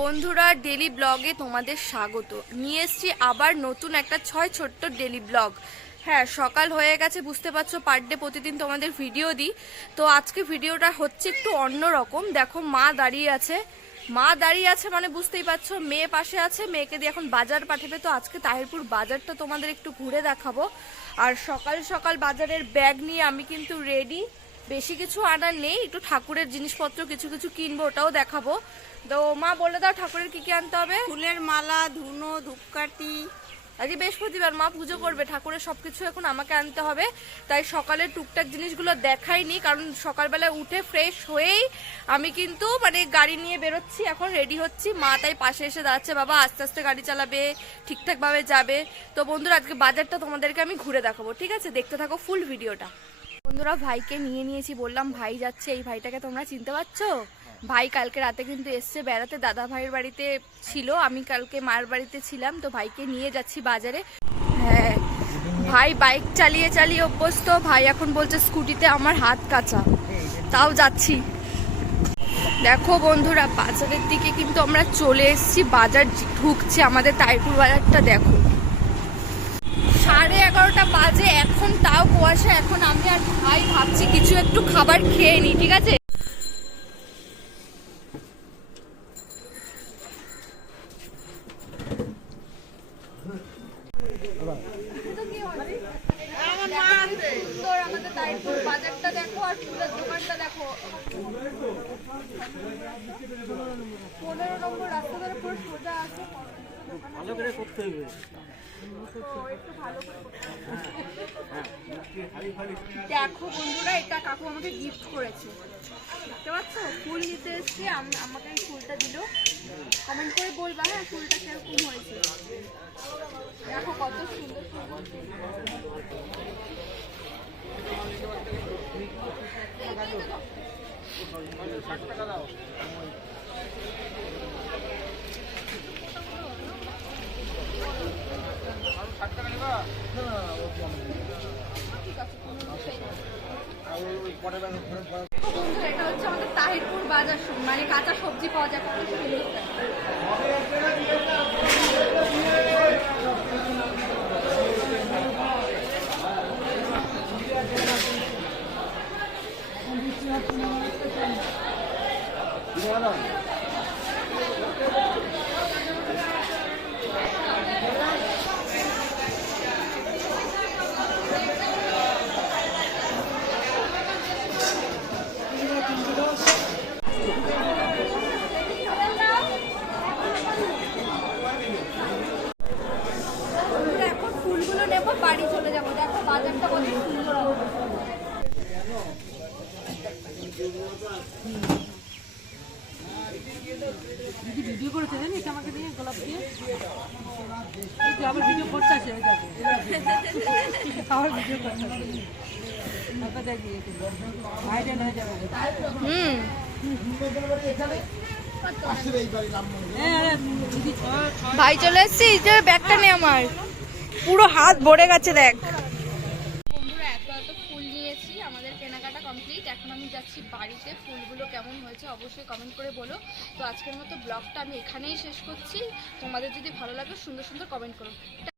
বন্ধুরা ডেলি ব্লগে তোমাদের স্বাগত। নিয়ে এসছি আবার নতুন একটা ছয় ছোট্ট ডেলি ব্লগ হ্যাঁ সকাল হয়ে গেছে, বুঝতে পারছ পার ডে প্রতিদিন তোমাদের ভিডিও দিই। তো আজকে ভিডিওটা হচ্ছে একটু অন্য রকম। দেখো, মা দাঁড়িয়ে আছে। মা দাঁড়িয়ে আছে মানে বুঝতেই পারছ, মেয়ে পাশে আছে, মেয়েকে দিয়ে এখন বাজার পাঠাবে। তো আজকে তাহিরপুর বাজারটা তোমাদের একটু ঘুরে দেখাবো। আর সকাল সকাল বাজারের ব্যাগ নিয়ে আমি কিন্তু রেডি বেশি কিছু আনার নেই একটু ঠাকুরের জিনিসপত্র কিছু কিছু কিনবো ওটাও দেখাবো। তো মা বলে দাও ঠাকুরের কি কি আনতে হবে? ফুলের মালা ধুনো ধূপকাঠি। আজকে বৃহস্পতিবার মা পুজো করবে ঠাকুরের সবকিছু এখন আমাকে আনতে হবে। তাই সকালে টুকটাক জিনিসগুলো দেখাইনি কারণ সকালবেলায় উঠে ফ্রেশ হয়েই আমি কিন্তু মানে গাড়ি নিয়ে বেরোচ্ছি এখন রেডি হচ্ছি। মা তাই পাশে এসে দাঁড়াচ্ছে বাবা আস্তে আস্তে গাড়ি চালাবে ঠিকঠাকভাবে যাবে। তো বন্ধুরা আজকে বাজারটা তোমাদেরকে আমি ঘুরে দেখাবো ঠিক আছে? দেখতে থাকো ফুল ভিডিওটা বন্ধুরা, ভাইকে নিয়ে নিয়েছি, বললাম, ভাই যাচ্ছে, এই ভাইটাকে তোমরা চিনতে পারছ? ভাই কালকে রাতে কিন্তু এসছে বেড়াতে দাদা ভাইয়ের বাড়িতে ছিল, আমি কালকে মার বাড়িতে ছিলাম, তো ভাইকে নিয়ে যাচ্ছি বাজারে। হ্যাঁ ভাই বাইক চালিয়ে চালিয়ে অভ্যস্ত, ভাই এখন বলছে স্কুটিতে আমার হাত কাঁচা, তাও যাচ্ছি। দেখো বন্ধুরা, বাজারের দিকে কিন্তু আমরা চলে এসেছি, বাজার ঢুকছে, আমাদের তাইপুর বাজারটা দেখো। সাড়ে এগারোটা বাজে এখন তাও কুয়াশা এখন আমি আর ভাই ভাবছি কিছু একটু খাবার খেয়ে নি ঠিক আছে? সুন্দর আমাদের তাইপুর বাজারটা দেখো আর ফুলের দোকানটা দেখো। পনেরো নম্বর রাস্তা ধরে পুরো সোজা আছে। ভালো করে করতে হবে। দেখো বন্ধুরা, এটা কাকু আমাকে গিফট করেছে। দেখতে পাচ্ছ? ফুল নিতে এসছি আমাকে এই ফুলটা দিল। কমেন্ট করে বলবা হ্যাঁ ফুলটা কীরকম হয়েছে। দেখো কত সুন্দর সুন্দর বন্ধুরা, এটা হচ্ছে আমাদের মানে কাঁচা সবজি পাওয়া যায়। বন্ধুরা, এখন ফুলগুলো নেব বাড়ি চলে যাব দেখো বাজারটা কত সুন্দর অবস্থা। দিদি ভিডিও করেছে জানিস? আমাকে দিয়ে গোলাপ দিয়ে? আবার ভিডিও করতে আবার ভিডিও করতে হয়ে হ্যাঁ ভাই চলে এসছি যে ব্যাগটা নে আমার। পুরো হাত ভরে গেছে দেখ। যাচ্ছি বাড়িতে ফুলগুলো কেমন হয়েছে অবশ্যই কমেন্ট করে বলো। তো আজকের মতো ব্লগটা আমি এখানেই শেষ করছি। তোমাদের যদি ভালো লাগে সুন্দর সুন্দর কমেন্ট করো।